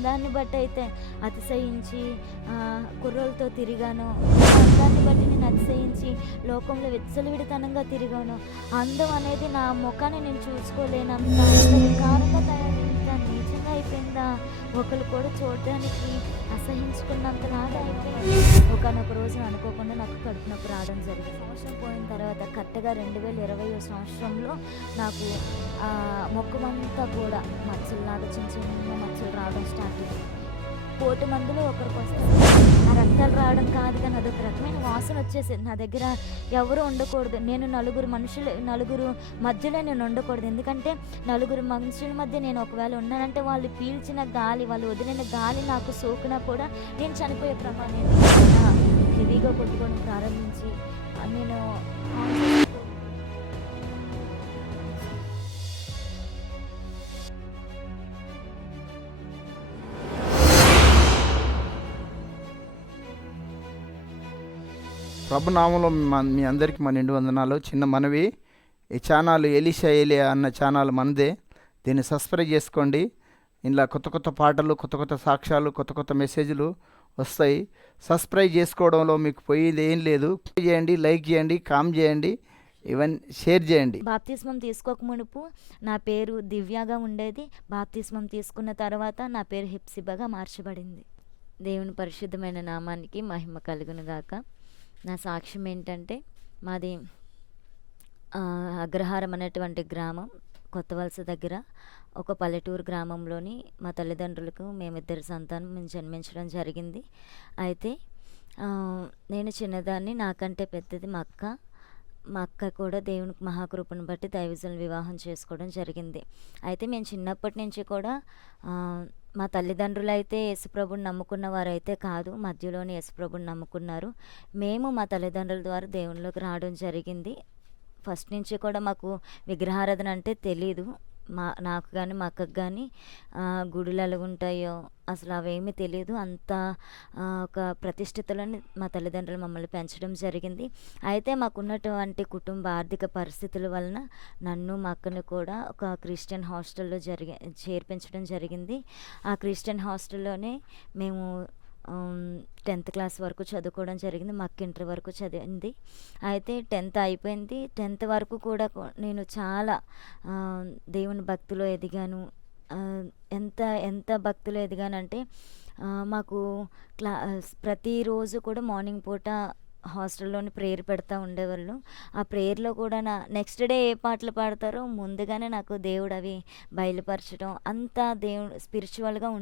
అందాన్ని బట్టి అయితే అతిశయించి కుర్రోళ్ళతో తిరిగాను. అందాన్ని బట్టి నేను అతిశయించి లోకంలో విచ్చలవిడితనంగా తిరిగాను. అందం అనేది నా మొఖాన్ని నేను చూసుకోలేనంత అంత వికారంగా తయారైంది. ఇంత నీచంగా అయిపోయిందా? ఒకళ్ళు కూడా చూడడానికి అసహించుకున్నంతలాగా అయిపోయింది. ఒకానొక రోజున అనుకోకుండా నాకు కడుపు నొప్పి రావడం జరిగింది. సంవత్సరం పోయిన తర్వాత కరెక్ట్‌గా 2020 సంవత్సరంలో నాకు మొఖమంతా కూడా మచ్చల్లాగా చిన్న చిన్న మచ్చలు రావడం స్టార్ట్ అయ్యాయి. కోటి మందిలో ఒకరికొస్తాయి. ఆ రక్తాలు రావడం కాదు కానీ అదొక రకమైన వాసన వచ్చేసేది. నా దగ్గర ఎవరు ఉండకూడదు. నేను నలుగురు మధ్యలో నేను ఉండకూడదు. ఎందుకంటే నలుగురు మనుషుల మధ్య నేను ఒకవేళ ఉన్నానంటే వాళ్ళు పీల్చిన గాలి, వాళ్ళు వదిలిన గాలి నాకు సోకినా కూడా నేను చనిపోయే ప్రమాదం హెవీగా కొట్టుకోవడం ప్రారంభించి నేను ప్రభునామంలో మీ అందరికీ మా నిండు వందనాలు. చిన్న మనవి, ఈ ఛానల్ ఎలీషా ఏలియా అన్న ఛానల్ మనదే. దీన్ని సబ్స్క్రైబ్ చేసుకోండి. ఇలా కొత్త కొత్త పాటలు, కొత్త కొత్త సాక్ష్యాలు, కొత్త కొత్త మెసేజ్లు వస్తాయి. సబ్స్క్రైబ్ చేసుకోవడంలో మీకు పోయేది ఏం లేదు. చేయండి, లైక్ చేయండి, కామెంట్ చేయండి, ఈవెన్ షేర్ చేయండి. బాప్తిస్మం తీసుకోక మునుపు నా పేరు దివ్యగా ఉండేది. బాప్తిస్మం తీసుకున్న తర్వాత నా పేరు హెప్సిబాగా మార్చబడింది. దేవుని పరిశుద్ధమైన నామానికి మహిమ కలుగును గాక. నా సాక్ష్యం ఏంటంటే, మాది అగ్రహారం అనేటువంటి గ్రామం, కొత్త వలస దగ్గర ఒక పల్లెటూరు గ్రామంలోని మా తల్లిదండ్రులకు మేమిద్దరు సంతానం మేము జన్మించడం జరిగింది. అయితే నేను చిన్నదాన్ని, నాకంటే పెద్దది మా అక్క. మా అక్క కూడా దేవునికి మహాకృపను బట్టి దైవజనుల వివాహం చేసుకోవడం జరిగింది. అయితే మేము చిన్నప్పటి నుంచి కూడా మా తల్లిదండ్రులు అయితే యేసుప్రభుని నమ్ముకున్న వారైతే కాదు, మధ్యలోనే యేసుప్రభుని నమ్ముకున్నారు. మేము మా తల్లిదండ్రుల ద్వారా దేవునిలోకి రావడం జరిగింది. ఫస్ట్ నుంచి కూడా మాకు విగ్రహారాధన అంటే తెలీదు. నాకు కానీ మా అక్కకు కానీ గుడులు ఎలాగుంటాయో అసలు అవేమీ తెలియదు. అంత ఒక ప్రతిష్ఠితులని మా తల్లిదండ్రులు మమ్మల్ని పెంచడం జరిగింది. అయితే మాకున్నటువంటి కుటుంబ ఆర్థిక పరిస్థితుల వలన నన్ను మా అక్కని కూడా ఒక క్రిస్టియన్ హాస్టల్లో చేర్పించడం జరిగింది. ఆ క్రిస్టియన్ హాస్టల్లోనే మేము 10th క్లాస్ వరకు చదువుకోవడం జరిగింది. మా అక్క ఇంటర్ వరకు చదివింది. అయితే 10th అయిపోయింది. 10th వరకు కూడా నేను చాలా దేవుని భక్తిలో ఎదిగాను. ఎంత ఎంత భక్తిలో ఎదిగానంటే మాకు ప్రతిరోజు కూడా మార్నింగ్ పూట హాస్టల్లోని ప్రేయర్ పెడతా ఉండేవాళ్ళు. ఆ ప్రేయర్లో కూడా నెక్స్ట్ డే ఏ పాటలు పాడతారో ముందుగానే నాకు దేవుడు అవి బయలుపరచడం, అంతా దేవుడు స్పిరిచువల్గా ఉండే